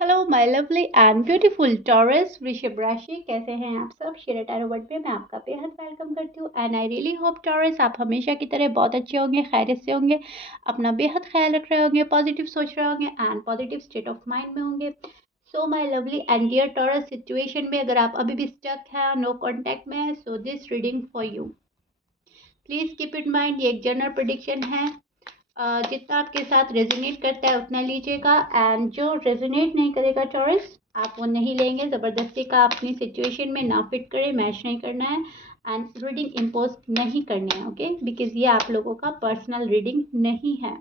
Hello my lovely and beautiful taurus वृषभ राशि, कैसे हैं आप सब। शेयर टैरो वर्ड पे मैं आपका बेहद वेलकम करती हूँ and I really hope taurus आप हमेशा की तरह बहुत अच्छे होंगे, खैरियत से होंगे, अपना बेहद ख्याल रख रहे होंगे, पॉजिटिव सोच रहे होंगे and positive state of mind में होंगे। So my lovely and dear Taurus, situation में अगर आप अभी भी स्टक है, नो कॉन्टैक्ट में है, so this reading for you. Please keep in mind ये एक जनरल प्रेडिक्शन है। जितना आपके साथ रेजोनेट करता है उतना लीजिएगा एंड जो रेजोनेट नहीं करेगा टॉरस, आप वो नहीं लेंगे। ज़बरदस्ती का अपनी सिचुएशन में ना फिट करें, मैच नहीं करना है एंड रीडिंग इम्पोज नहीं करनी है, ओके, बिकॉज ये आप लोगों का पर्सनल रीडिंग नहीं है,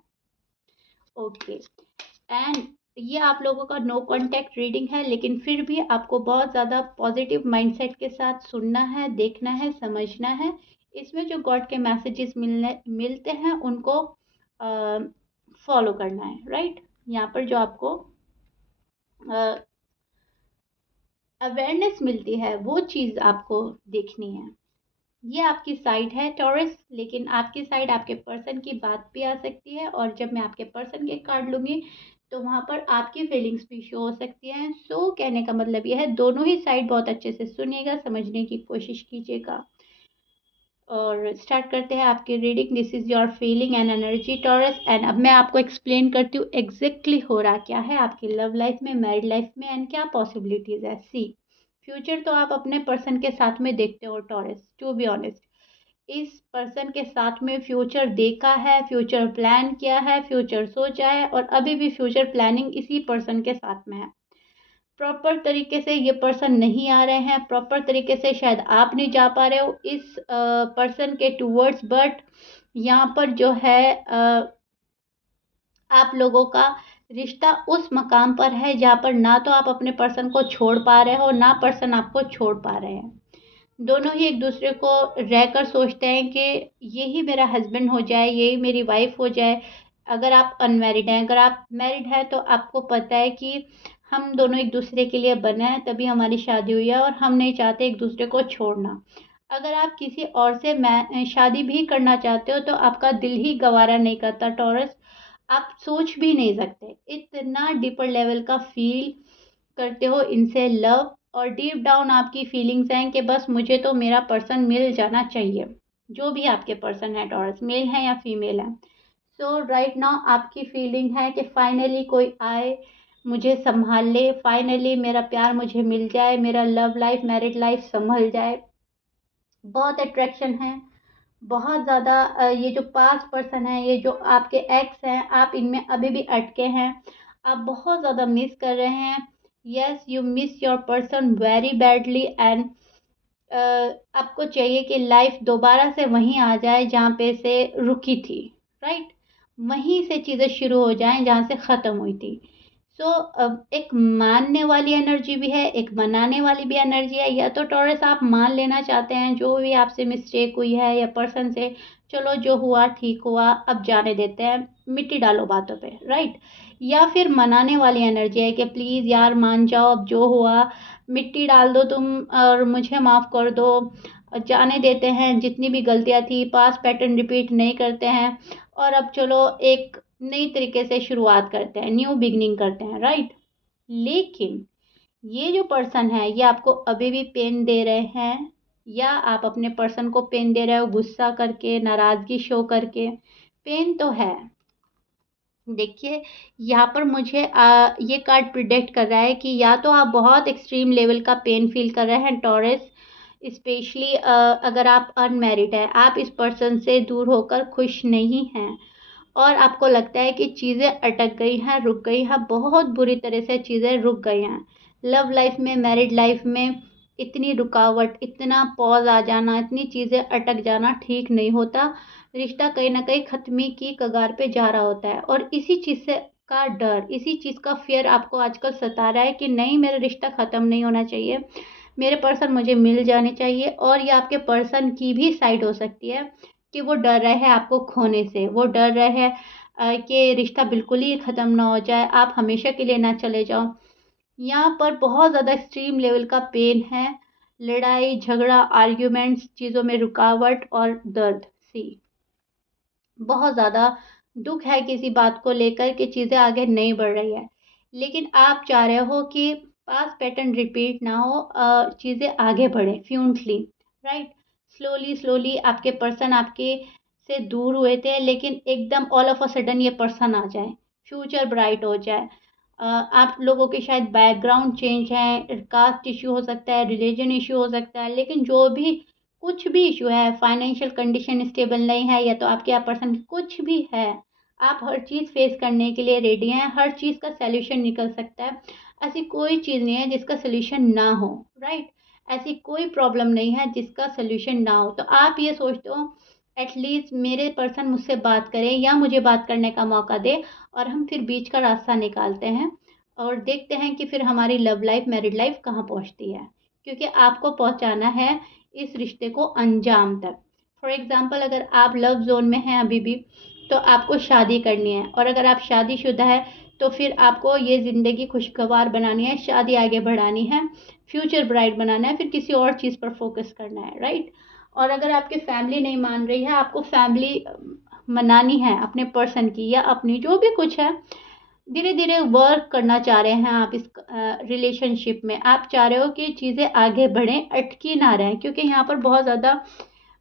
ओके। एंड ये आप लोगों का नो कांटेक्ट रीडिंग है, लेकिन फिर भी आपको बहुत ज़्यादा पॉजिटिव माइंडसेट के साथ सुनना है, देखना है, समझना है। इसमें जो गॉड के मैसेजेस मिलते हैं उनको फॉलो करना है, राइट। यहाँ पर जो आपको अवेयरनेस मिलती है वो चीज़ आपको देखनी है। ये आपकी साइड है टॉरस, लेकिन आपकी साइड आपके पर्सन की बात भी आ सकती है और जब मैं आपके पर्सन के कार्ड लूँगी तो वहाँ पर आपकी फीलिंग्स भी शो हो सकती हैं। सो कहने का मतलब ये है, दोनों ही साइड बहुत अच्छे से सुनिएगा, समझने की कोशिश कीजिएगा। और स्टार्ट करते हैं आपकी reading. This is your feeling and energy taurus and अब मैं आपको एक्सप्लेन करती हूँ एग्जैक्टली हो रहा क्या है आपकी लव लाइफ में, मैरिड लाइफ में एंड क्या पॉसिबिलिटीज़ है। सी, फ्यूचर तो आप अपने पर्सन के साथ में देखते हो टॉरस, टू बी ऑनेस्ट। इस पर्सन के साथ में फ्यूचर देखा है, फ्यूचर प्लान किया है, फ्यूचर सोचा है और अभी भी फ्यूचर प्लानिंग इसी पर्सन के साथ में है। प्रॉपर तरीके से ये पर्सन नहीं आ रहे हैं, प्रॉपर तरीके से शायद आप नहीं जा पा रहे हो इस पर्सन के टूवर्ड्स, बट यहाँ पर जो है आप लोगों का रिश्ता उस मकाम पर है जहाँ पर ना तो आप अपने पर्सन को छोड़ पा रहे हो, ना पर्सन आपको छोड़ पा रहे हैं। दोनों ही एक दूसरे को रहकर सोचते हैं कि यही मेरा हस्बैंड हो जाए, यही मेरी वाइफ हो जाए। अगर आप अनमैरिड हैं, अगर आप मैरिड हैं तो आपको पता है कि हम दोनों एक दूसरे के लिए बने हैं, तभी हमारी शादी हुई है और हम नहीं चाहते एक दूसरे को छोड़ना। अगर आप किसी और से शादी भी करना चाहते हो तो आपका दिल ही गवारा नहीं करता टॉरस। आप सोच भी नहीं सकते, इतना डीपर लेवल का फील करते हो इनसे लव, और डीप डाउन आपकी फीलिंग्स हैं कि बस मुझे तो मेरा पर्सन मिल जाना चाहिए। जो भी आपके पर्सन है टॉरस, मेल है या फीमेल है। सो राइट नाउ आपकी फीलिंग है कि फाइनली कोई आए, मुझे संभाल ले, फाइनली मेरा प्यार मुझे मिल जाए, मेरा लव लाइफ, मैरिड लाइफ संभल जाए। बहुत अट्रैक्शन है, बहुत ज़्यादा। ये जो पास्ट पर्सन है, ये जो आपके एक्स हैं, आप इनमें अभी भी अटके हैं, आप बहुत ज़्यादा मिस कर रहे हैं। Yes, you miss your person very badly and आपको चाहिए कि लाइफ दोबारा से वहीं आ जाए जहाँ पे से रुकी थी, राइट। वहीं से चीज़ें शुरू हो जाएं जहाँ से ख़त्म हुई थी। सो एक मानने वाली एनर्जी भी है, एक मनाने वाली भी एनर्जी है। या तो टॉरस आप मान लेना चाहते हैं जो भी आपसे मिस्टेक हुई है या पर्सन से, चलो जो हुआ ठीक हुआ, अब जाने देते हैं, मिट्टी डालो बातों पे, राइट। या फिर मनाने वाली एनर्जी है कि प्लीज़ यार मान जाओ, अब जो हुआ मिट्टी डाल दो तुम और मुझे माफ़ कर दो, जाने देते हैं, जितनी भी गलतियाँ थी पास्ट पैटर्न रिपीट नहीं करते हैं और अब चलो एक नई तरीके से शुरुआत करते हैं, न्यू बिगनिंग करते हैं, राइट। लेकिन ये जो पर्सन है ये आपको अभी भी पेन दे रहे हैं, या आप अपने पर्सन को पेन दे रहे हो गुस्सा करके, नाराज़गी शो करके। पेन तो है। देखिए, यहाँ पर मुझे ये कार्ड प्रिडिक्ट कर रहा है कि या तो आप बहुत एक्सट्रीम लेवल का पेन फील कर रहे हैं टॉरस, स्पेशली अगर आप अनमैरिड है, आप इस पर्सन से दूर होकर खुश नहीं हैं और आपको लगता है कि चीज़ें अटक गई हैं, रुक गई हैं, बहुत बुरी तरह से चीज़ें रुक गई हैं। लव लाइफ में, मैरिड लाइफ में इतनी रुकावट, इतना पॉज आ जाना, इतनी चीज़ें अटक जाना ठीक नहीं होता। रिश्ता कहीं ना कहीं ख़त्मी की कगार पे जा रहा होता है और इसी चीज़ से का डर, इसी चीज़ का फियर आपको आजकल सता रहा है कि नहीं, मेरा रिश्ता ख़त्म नहीं होना चाहिए, मेरे पर्सन मुझे मिल जाने चाहिए। और ये आपके पर्सन की भी साइड हो सकती है कि वो डर रहे हैं आपको खोने से, वो डर रहे हैं कि रिश्ता बिल्कुल ही ख़त्म ना हो जाए, आप हमेशा के लिए ना चले जाओ। यहाँ पर बहुत ज़्यादा एक्सट्रीम लेवल का पेन है, लड़ाई झगड़ा, आर्ग्यूमेंट्स, चीज़ों में रुकावट और दर्द। सी, बहुत ज़्यादा दुख है किसी बात को लेकर कि चीज़ें आगे नहीं बढ़ रही है। लेकिन आप चाह रहे हो कि पास्ट पैटर्न रिपीट ना हो, चीज़ें आगे बढ़े फ्लुएंटली, राइट। स्लोली स्लोली आपके पर्सन आपके से दूर हुए थे, लेकिन एकदम ऑल ऑफ अ सडन ये पर्सन आ जाए, फ्यूचर ब्राइट हो जाए। आप लोगों के शायद बैकग्राउंड चेंज है, कास्ट इशू हो सकता है, रिलीजन इशू हो सकता है, लेकिन जो भी कुछ भी इशू है, फाइनेंशियल कंडीशन स्टेबल नहीं है, या तो आपके आप पर्सन कुछ भी है, आप हर चीज़ फेस करने के लिए रेडी हैं, हर चीज़ का सलूशन निकल सकता है। ऐसी कोई चीज़ नहीं है जिसका सलूशन ना हो, राइट। ऐसी कोई प्रॉब्लम नहीं है जिसका सलूशन ना हो। तो आप ये सोचते हो एटलीस्ट मेरे पर्सन मुझसे बात करें या मुझे बात करने का मौका दे, और हम फिर बीच का रास्ता निकालते हैं और देखते हैं कि फिर हमारी लव लाइफ मैरिड लाइफ कहाँ पहुँचती है, क्योंकि आपको पहुँचाना है इस रिश्ते को अंजाम तक। फॉर एग्ज़ाम्पल, अगर आप लव जोन में हैं अभी भी, तो आपको शादी करनी है, और अगर आप शादीशुदा है तो फिर आपको ये ज़िंदगी खुशगवार बनानी है, शादी आगे बढ़ानी है, फ्यूचर ब्राइट बनाना है, फिर किसी और चीज़ पर फोकस करना है, राइट। और अगर आपकी फैमिली नहीं मान रही है, आपको फैमिली मनानी है अपने पर्सन की या अपनी, जो भी कुछ है, धीरे धीरे वर्क करना चाह रहे हैं आप इस रिलेशनशिप में। आप चाह रहे हो कि चीज़ें आगे बढ़ें, अटकी ना रहें, क्योंकि यहाँ पर बहुत ज़्यादा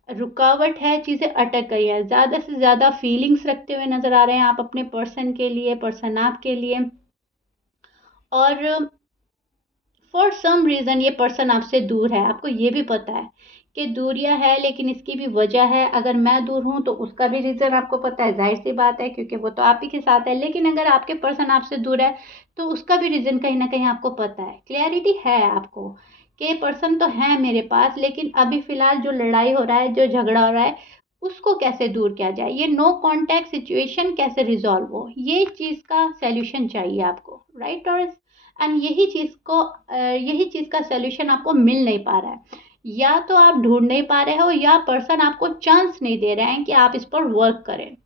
रुकावट है, चीज़ें अटक गई है, ज़्यादा से ज़्यादा फीलिंग्स रखते हुए नज़र आ रहे हैं आप अपने पर्सन के लिए, पर्सन आपके लिए। और फॉर सम रीज़न ये पर्सन आपसे दूर है, आपको ये भी पता है कि दूरियां है, लेकिन इसकी भी वजह है। अगर मैं दूर हूँ तो उसका भी रीज़न आपको पता है, जाहिर सी बात है, क्योंकि वो तो आप ही के साथ है। लेकिन अगर आपके पर्सन आपसे दूर है तो उसका भी रीज़न कहीं ना कहीं आपको पता है, क्लैरिटी है आपको कि पर्सन तो है मेरे पास, लेकिन अभी फ़िलहाल जो लड़ाई हो रहा है, जो झगड़ा हो रहा है, उसको कैसे दूर किया जाए, ये नो कॉन्टैक्ट सिचुएशन कैसे रिजॉल्व हो, ये चीज़ का सॉल्यूशन चाहिए आपको, राइट। और एंड यही चीज़ का सॉल्यूशन आपको मिल नहीं पा रहा है, या तो आप ढूंढ नहीं पा रहे हो, या पर्सन आपको चांस नहीं दे रहे हैं कि आप इस पर वर्क करें,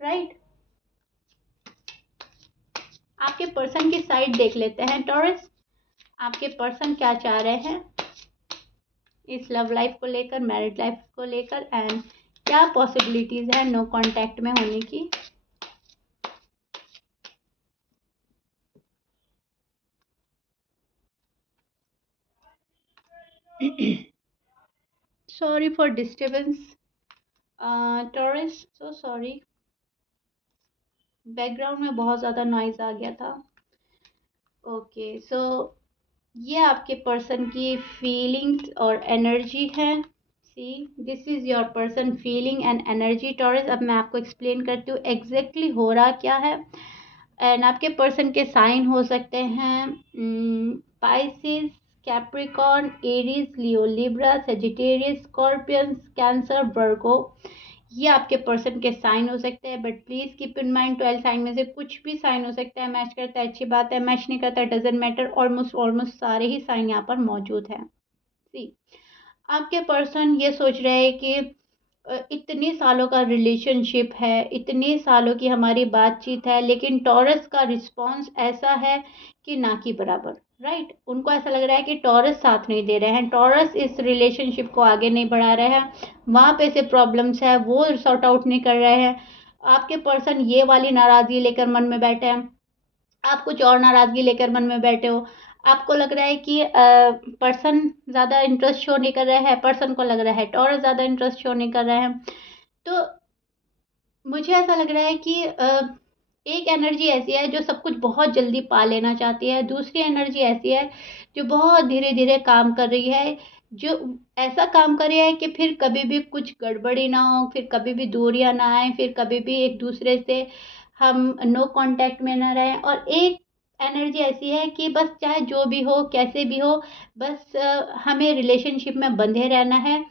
राइट। आपके पर्सन की साइड देख लेते हैं टॉरस। आपके पर्सन क्या चाह रहे हैं इस लव लाइफ को लेकर, मैरिड लाइफ को लेकर, एंड क्या पॉसिबिलिटीज है नो कांटेक्ट में होने की। Sorry for disturbance taurus, so sorry, background में बहुत ज़्यादा नॉइज़ आ गया था। ओके, सो ये आपके पर्सन की फीलिंग्स और एनर्जी है। See, this is your person feeling and energy Taurus. अब मैं आपको एक्सप्लेन करती हूँ एग्जैक्टली हो रहा क्या है। एंड आपके पर्सन के साइन हो सकते हैं Pisces, Capricorn, Aries, Leo, Libra, Sagittarius, Scorpions, Cancer, Virgo. ये आपके पर्सन के साइन हो सकते हैं, but please keep in mind 12 sign में से कुछ भी साइन हो सकता है। मैच करता है अच्छी बात है, मैच नहीं करता डजेंट मैटर, ऑलमोस्ट ऑलमोस्ट सारे ही साइन यहाँ पर मौजूद हैं। सी, आपके पर्सन ये सोच रहे हैं कि इतने सालों का रिलेशनशिप है, इतने सालों की हमारी बातचीत है, लेकिन टॉरस का रिस्पॉन्स ऐसा है कि ना की बराबर, राइट। उनको ऐसा लग रहा है कि टॉरस साथ नहीं दे रहे हैं, टॉरस इस रिलेशनशिप को आगे नहीं बढ़ा रहे हैं, वहाँ पे से प्रॉब्लम्स है वो सॉर्ट आउट नहीं कर रहे हैं। आपके पर्सन ये वाली नाराज़गी लेकर मन में बैठे हैं, आप कुछ और नाराज़गी लेकर मन में बैठे हो। आपको लग रहा है कि पर्सन ज़्यादा इंटरेस्ट शो नहीं कर रहा है, पर्सन को लग रहा है टॉरस ज़्यादा इंटरेस्ट शो नहीं कर रहे हैं। तो मुझे ऐसा लग रहा है कि एक एनर्जी ऐसी है जो सब कुछ बहुत जल्दी पा लेना चाहती है, दूसरी एनर्जी ऐसी है जो बहुत धीरे धीरे काम कर रही है, जो ऐसा काम कर रही है कि फिर कभी भी कुछ गड़बड़ी ना हो, फिर कभी भी दूरियां ना आए, फिर कभी भी एक दूसरे से हम नो कांटेक्ट में ना रहें। और एक एनर्जी ऐसी है कि बस चाहे जो भी हो, कैसे भी हो, बस हमें रिलेशनशिप में बंधे रहना है,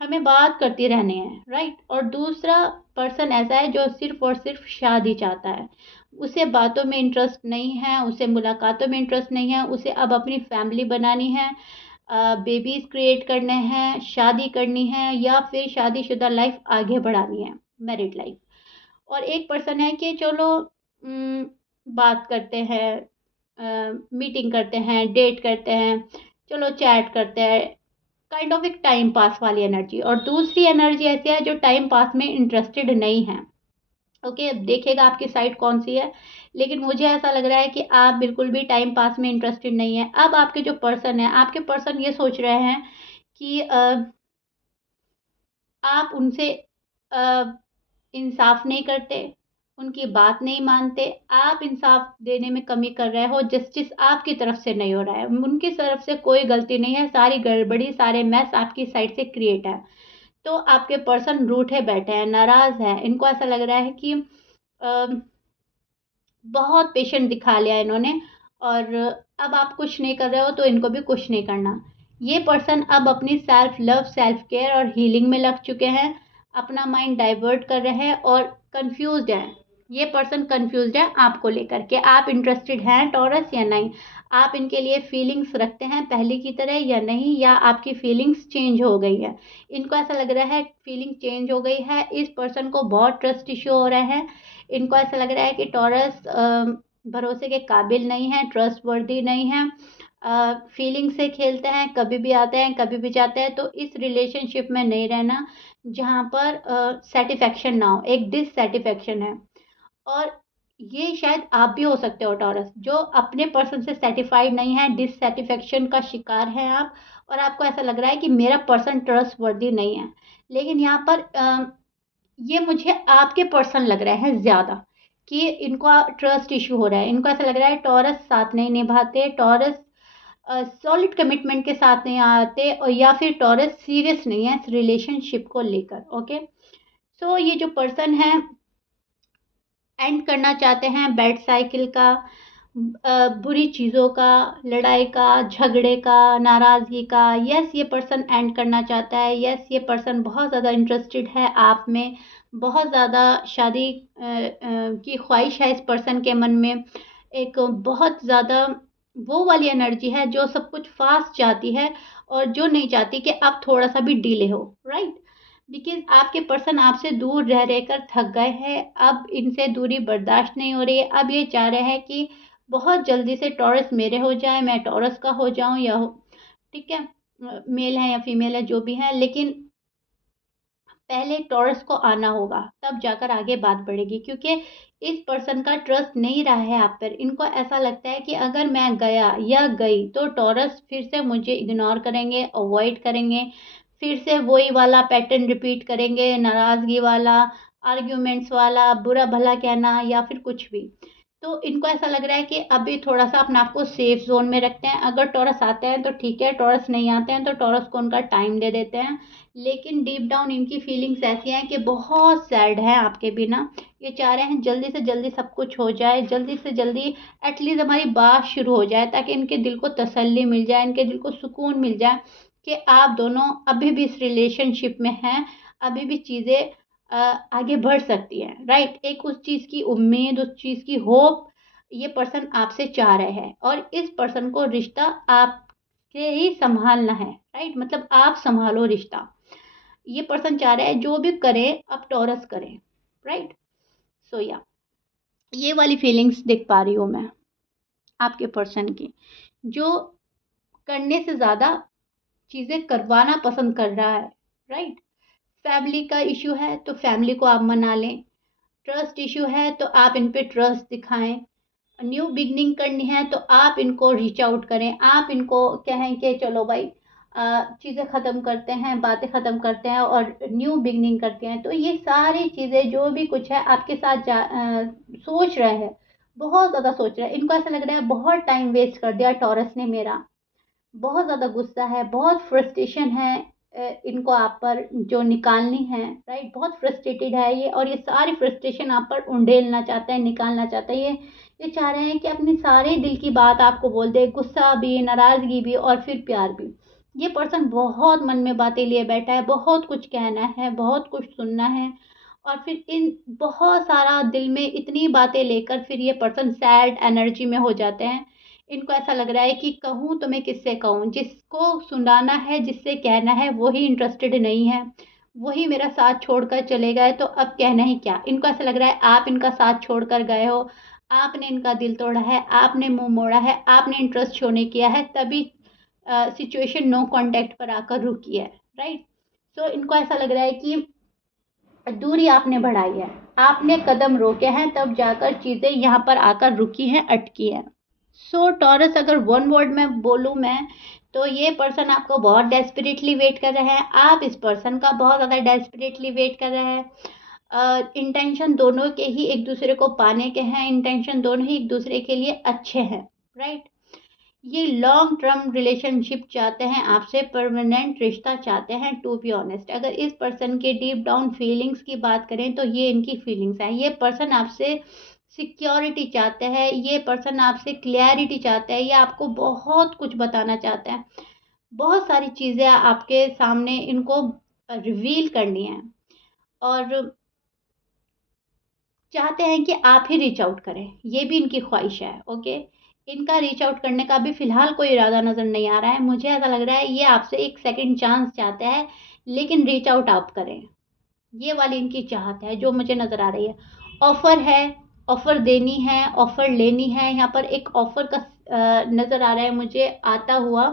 हमें बात करती रहनी है, राइट। और दूसरा पर्सन ऐसा है जो सिर्फ और सिर्फ शादी चाहता है, उसे बातों में इंटरेस्ट नहीं है, उसे मुलाकातों में इंटरेस्ट नहीं है, उसे अब अपनी फैमिली बनानी है, बेबीज क्रिएट करने हैं, शादी करनी है, या फिर शादीशुदा लाइफ आगे बढ़ानी है, मैरिड लाइफ। और एक पर्सन है कि चलो बात करते हैं, मीटिंग करते हैं, डेट करते हैं, चलो चैट करते हैं, काइंड ऑफ एक टाइम पास वाली एनर्जी। और दूसरी एनर्जी ऐसी है जो टाइम पास में इंटरेस्टेड नहीं है। ओके, अब देखिएगा आपकी साइड कौन सी है, लेकिन मुझे ऐसा लग रहा है कि आप बिल्कुल भी टाइम पास में इंटरेस्टेड नहीं है। अब आपके जो पर्सन है, आपके पर्सन ये सोच रहे हैं कि आप उनसे इंसाफ नहीं करते, उनकी बात नहीं मानते, आप इंसाफ देने में कमी कर रहे हो, जस्टिस आपकी तरफ से नहीं हो रहा है, उनकी तरफ से कोई गलती नहीं है, सारी गड़बड़ी, सारे मैस आपकी साइड से क्रिएट है। तो आपके पर्सन रूठे बैठे हैं, नाराज़ हैं, इनको ऐसा लग रहा है कि अ, बहुत पेशेंट दिखा लिया इन्होंने और अब आप कुछ नहीं कर रहे हो तो इनको भी कुछ नहीं करना। ये पर्सन अब अपनी सेल्फ लव, सेल्फ केयर और हीलिंग में लग चुके हैं, अपना माइंड डाइवर्ट कर रहे हैं और कंफ्यूज्ड हैं। ये पर्सन कंफ्यूज्ड है आपको लेकर के, आप इंटरेस्टेड हैं टॉरस या नहीं, आप इनके लिए फीलिंग्स रखते हैं पहले की तरह या नहीं, या आपकी फीलिंग्स चेंज हो गई है। इनको ऐसा लग रहा है फीलिंग चेंज हो गई है, इस पर्सन को बहुत ट्रस्ट इश्यू हो रहे हैं, इनको ऐसा लग रहा है कि टॉरस भरोसे के काबिल नहीं है, ट्रस्टवर्दी नहीं है, फीलिंग से खेलते हैं, कभी भी आते हैं कभी भी जाते हैं। तो इस रिलेशनशिप में नहीं रहना जहाँ पर सेटिस्फेक्शन ना हो, एक डिससेटिस्फेक्शन है। और ये शायद आप भी हो सकते हो टॉरस, जो अपने पर्सन से सेटिस्फाइड नहीं है, डिससेटिस्फेक्शन का शिकार हैं आप, और आपको ऐसा लग रहा है कि मेरा पर्सन ट्रस्टवर्दी नहीं है। लेकिन यहाँ पर ये मुझे आपके पर्सन लग रहे हैं ज़्यादा, कि इनको ट्रस्ट इशू हो रहा है, इनको ऐसा लग रहा है टॉरस साथ नहीं निभाते, टॉरस सॉलिड कमिटमेंट के साथ नहीं आते, और या फिर टॉरस सीरियस नहीं है इस रिलेशनशिप को लेकर। ओके, सो ये जो पर्सन है एंड करना चाहते हैं बैड साइकिल का, बुरी चीज़ों का, लड़ाई का, झगड़े का, नाराज़गी का। यस, ये पर्सन एंड करना चाहता है। यस, ये पर्सन बहुत ज़्यादा इंटरेस्टेड है आप में, बहुत ज़्यादा शादी की ख्वाहिश है इस पर्सन के मन में, एक बहुत ज़्यादा वो वाली एनर्जी है जो सब कुछ फास्ट चाहती है और जो नहीं चाहती कि अब थोड़ा सा भी डिले हो, राइट? बिकॉज़ आपके पर्सन आपसे दूर रह रहकर थक गए हैं, अब इनसे दूरी बर्दाश्त नहीं हो रही है, अब ये चाह रहे हैं कि बहुत जल्दी से टॉरस मेरे हो जाए, मैं टॉरस का हो जाऊँ या हो, ठीक है? मेल है या फीमेल है जो भी है, लेकिन पहले टॉरस को आना होगा, तब जाकर आगे बात बढ़ेगी, क्योंकि इस पर्सन का ट्रस्ट नहीं रहा है आप पर। इनको ऐसा लगता है कि अगर मैं गया या गई तो टॉरस फिर से मुझे इग्नोर करेंगे, अवॉइड करेंगे, फिर से वही वाला पैटर्न रिपीट करेंगे, नाराज़गी वाला, आर्ग्यूमेंट्स वाला, बुरा भला कहना या फिर कुछ भी। तो इनको ऐसा लग रहा है कि अभी थोड़ा-सा अपने आप को सेफ ज़ोन में रखते हैं, अगर टॉरस आते हैं तो ठीक है, टॉरस नहीं आते हैं तो टॉरस को उनका टाइम दे देते हैं। लेकिन डीप डाउन इनकी फीलिंग्स ऐसी हैं कि बहुत सैड हैं आपके बिना। ये चाह रहे हैं जल्दी से जल्दी सब कुछ हो जाए, जल्दी से जल्दी एटलीस्ट हमारी बात शुरू हो जाए, ताकि इनके दिल को तसल्ली मिल जाए, इनके दिल को सुकून मिल जाए कि आप दोनों अभी भी इस रिलेशनशिप में हैं, अभी भी चीज़ें आगे बढ़ सकती हैं, राइट? एक उस चीज़ की उम्मीद, उस चीज़ की होप ये पर्सन आपसे चाह रहे हैं, और इस पर्सन को रिश्ता आपसे ही सँभालना है, राइट? मतलब आप सँभालो रिश्ता। ये पर्सन चाह रहा है जो भी करे अब टॉरस करे, राइट? सो या ये वाली फीलिंग्स देख पा रही हूँ मैं आपके पर्सन की, जो करने से ज़्यादा चीज़ें करवाना पसंद कर रहा है, राइट? फैमिली का इश्यू है तो फैमिली को आप मना लें, ट्रस्ट इश्यू है तो आप इन पे ट्रस्ट दिखाएं, न्यू बिगनिंग करनी है तो आप इनको रीच आउट करें, आप इनको कहें कि चलो भाई चीज़ें ख़त्म करते हैं, बातें ख़त्म करते हैं और न्यू बिगनिंग करते हैं। तो ये सारी चीज़ें जो भी कुछ है आपके साथ सोच रहे हैं, बहुत ज़्यादा सोच रहे हैं, इनको ऐसा लग रहा है बहुत टाइम वेस्ट कर दिया टॉरस ने मेरा, बहुत ज़्यादा गुस्सा है, बहुत फ्रस्ट्रेशन है इनको आप पर जो निकालनी है, राइट? बहुत फ्रस्ट्रेटेड है ये, और ये सारी फ्रस्ट्रेशन आप पर उंडेलना चाहता है, निकालना चाहता है। ये चाह रहे हैं कि अपनी सारे दिल की बात आपको बोल दे, गुस्सा भी, नाराज़गी भी और फिर प्यार भी। ये पर्सन बहुत मन में बातें लिए बैठा है, बहुत कुछ कहना है, बहुत कुछ सुनना है, और फिर इन बहुत सारा दिल में इतनी बातें लेकर फिर ये पर्सन सैड एनर्जी में हो जाते हैं। इनको ऐसा लग रहा है कि कहूँ तो मैं किससे कहूँ, जिसको सुनाना है, जिससे कहना है वही इंटरेस्टेड नहीं है, वही मेरा साथ छोड़कर चले गए, तो अब कहना ही क्या। इनको ऐसा लग रहा है आप इनका साथ छोड़कर गए हो, आपने इनका दिल तोड़ा है, आपने मुंह मोड़ा है, आपने इंटरेस्ट शो नहीं किया है, तभी सिचुएशन नो कांटेक्ट पर आकर रुकी है, राइट? सो इनको ऐसा लग रहा है कि दूरी आपने बढ़ाई है, आपने कदम रोके हैं, तब जाकर चीज़ें यहाँ पर आकर रुकी हैं, अटकी हैं। सो टॉरस, अगर वन वर्ड में बोलूँ मैं, तो ये पर्सन आपको बहुत डेस्परेटली वेट कर रहे हैं, आप इस पर्सन का बहुत ज़्यादा डेस्परेटली वेट कर रहे हैं। इंटेंशन दोनों के ही एक दूसरे को पाने के हैं, इंटेंशन दोनों ही एक दूसरे के लिए अच्छे हैं, राइट। ये लॉन्ग टर्म रिलेशनशिप चाहते हैं आपसे, परमानेंट रिश्ता चाहते हैं। टू बी ऑनेस्ट, अगर इस पर्सन के डीप डाउन फीलिंग्स की बात करें तो ये इनकी फीलिंग्स हैं। ये पर्सन आपसे सिक्योरिटी चाहते हैं, ये पर्सन आपसे क्लैरिटी चाहते हैं, ये आपको बहुत कुछ बताना चाहते हैं, बहुत सारी चीज़ें आपके सामने इनको रिवील करनी है, और चाहते हैं कि आप ही रीच आउट करें, ये भी इनकी ख्वाहिश है। ओके, इनका रीच आउट करने का भी फिलहाल कोई इरादा नज़र नहीं आ रहा है। मुझे ऐसा लग रहा है ये आपसे एक सेकंड चांस चाहते हैं, लेकिन रीच आउट आप करें, ये वाली इनकी चाहत है जो मुझे नज़र आ रही है। ऑफ़र है, ऑफ़र देनी है, ऑफ़र लेनी है, यहाँ पर एक ऑफ़र का नज़र आ रहा है मुझे आता हुआ,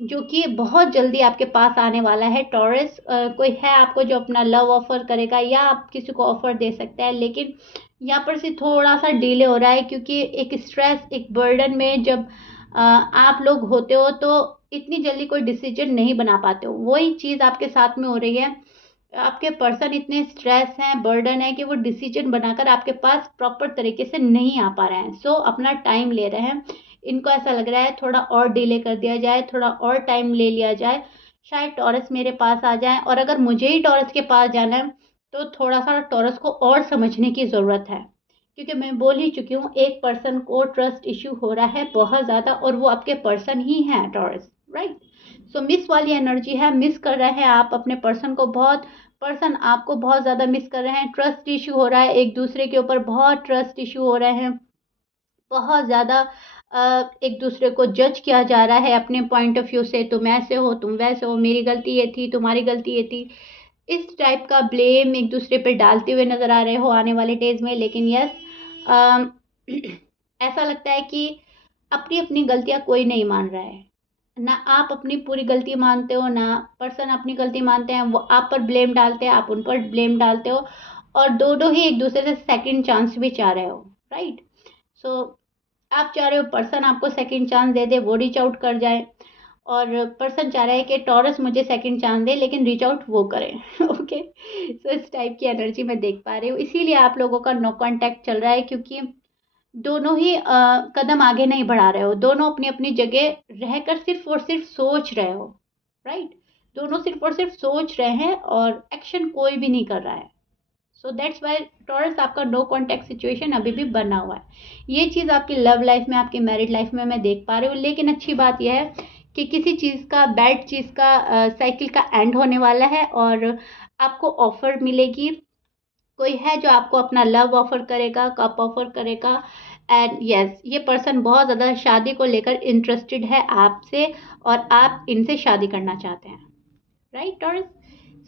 जो कि बहुत जल्दी आपके पास आने वाला है। टॉरस, कोई है आपको जो अपना लव ऑफ़र करेगा, या आप किसी को ऑफ़र दे सकते हैं, लेकिन यहाँ पर से थोड़ा सा डिले हो रहा है, क्योंकि एक स्ट्रेस, एक बर्डन में जब आप लोग होते हो तो इतनी जल्दी कोई डिसीजन नहीं बना पाते हो। वही चीज़ आपके साथ में हो रही है, आपके पर्सन इतने स्ट्रेस हैं, बर्डन है, कि वो डिसीजन बनाकर आपके पास प्रॉपर तरीके से नहीं आ पा रहे हैं। सो अपना टाइम ले रहे हैं, इनको ऐसा लग रहा है थोड़ा और डिले कर दिया जाए, थोड़ा और टाइम ले लिया जाए, शायद टॉरस मेरे पास आ जाए। और अगर मुझे ही टॉरस के पास जाना है तो थोड़ा सा टॉरस को और समझने की ज़रूरत है, क्योंकि मैं बोल ही चुकी हूँ, एक पर्सन को ट्रस्ट इश्यू हो रहा है बहुत ज़्यादा, और वो आपके पर्सन ही हैं, टॉरस, राइट। सो मिस वाली एनर्जी है, मिस कर रहे हैं आप अपने पर्सन को बहुत, पर्सन आपको बहुत ज़्यादा मिस कर रहे हैं। ट्रस्ट इशू हो रहा है, एक दूसरे के ऊपर बहुत ट्रस्ट इशू हो रहे हैं, बहुत ज़्यादा एक दूसरे को जज किया जा रहा है अपने पॉइंट ऑफ व्यू से, तुम ऐसे हो, तुम वैसे हो, मेरी गलती ये थी, तुम्हारी गलती ये थी, इस टाइप का ब्लेम एक दूसरे पे डालते हुए नज़र आ रहे हो आने वाले डेज में। लेकिन यस, ऐसा लगता है कि अपनी अपनी गलतियाँ कोई नहीं मान रहा है, ना आप अपनी पूरी गलती मानते हो, ना पर्सन अपनी गलती मानते हैं, वो आप पर ब्लेम डालते हैं, आप उन पर ब्लेम डालते हो, और दोनों ही एक दूसरे से सेकंड चांस भी चाह रहे हो, राइट। सो आप चाह रहे हो पर्सन आपको सेकंड चांस दे दे, वो रीच आउट कर जाए, और पर्सन चाह रहा है कि टॉरस मुझे सेकंड चांस दे लेकिन रीच आउट वो करे। ओके, सो इस टाइप की एनर्जी मैं देख पा रही हूँ, इसीलिए आप लोगों का नो कांटेक्ट चल रहा है, क्योंकि दोनों ही कदम आगे नहीं बढ़ा रहे हो, दोनों अपनी अपनी जगह रहकर सिर्फ और सिर्फ सोच रहे हो, राइट। दोनों सिर्फ और सिर्फ सोच रहे हैं, और एक्शन कोई भी नहीं कर रहा है। सो दैट्स वाई टॉरस, आपका नो कॉन्टैक्ट सिचुएशन अभी भी बना हुआ है। ये चीज़ आपकी लव लाइफ में, आपकी मैरिड लाइफ में मैं देख पा रही हूँ। लेकिन अच्छी बात यह है कि किसी चीज़ का, बैड चीज़ का, साइकिल का एंड होने वाला है, और आपको ऑफर मिलेगी। कोई है जो आपको अपना लव ऑफर करेगा, कप ऑफर करेगा, एंड यस, ये पर्सन बहुत ज़्यादा शादी को लेकर इंटरेस्टेड है आपसे, और आप इनसे शादी करना चाहते हैं, राइट टॉरस।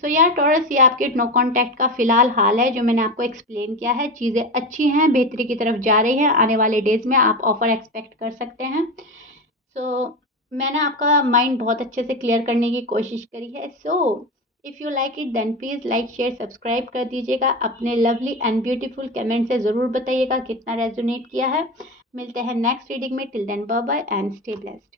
सो यार टॉरस, ये आपके नो कांटेक्ट का फिलहाल हाल है जो मैंने आपको एक्सप्लेन किया है। चीज़ें अच्छी हैं, बेहतरी की तरफ जा रही हैं, आने वाले डेज में आप ऑफर एक्सपेक्ट कर सकते हैं। मैंने आपका माइंड बहुत अच्छे से क्लियर करने की कोशिश करी है। If you like it then please like share subscribe कर दीजिएगा। अपने लवली एंड ब्यूटीफुल कमेंट से ज़रूर बताइएगा कितना रेजोनेट किया है। मिलते हैं नेक्स्ट रीडिंग में, till then bye bye and stay blessed.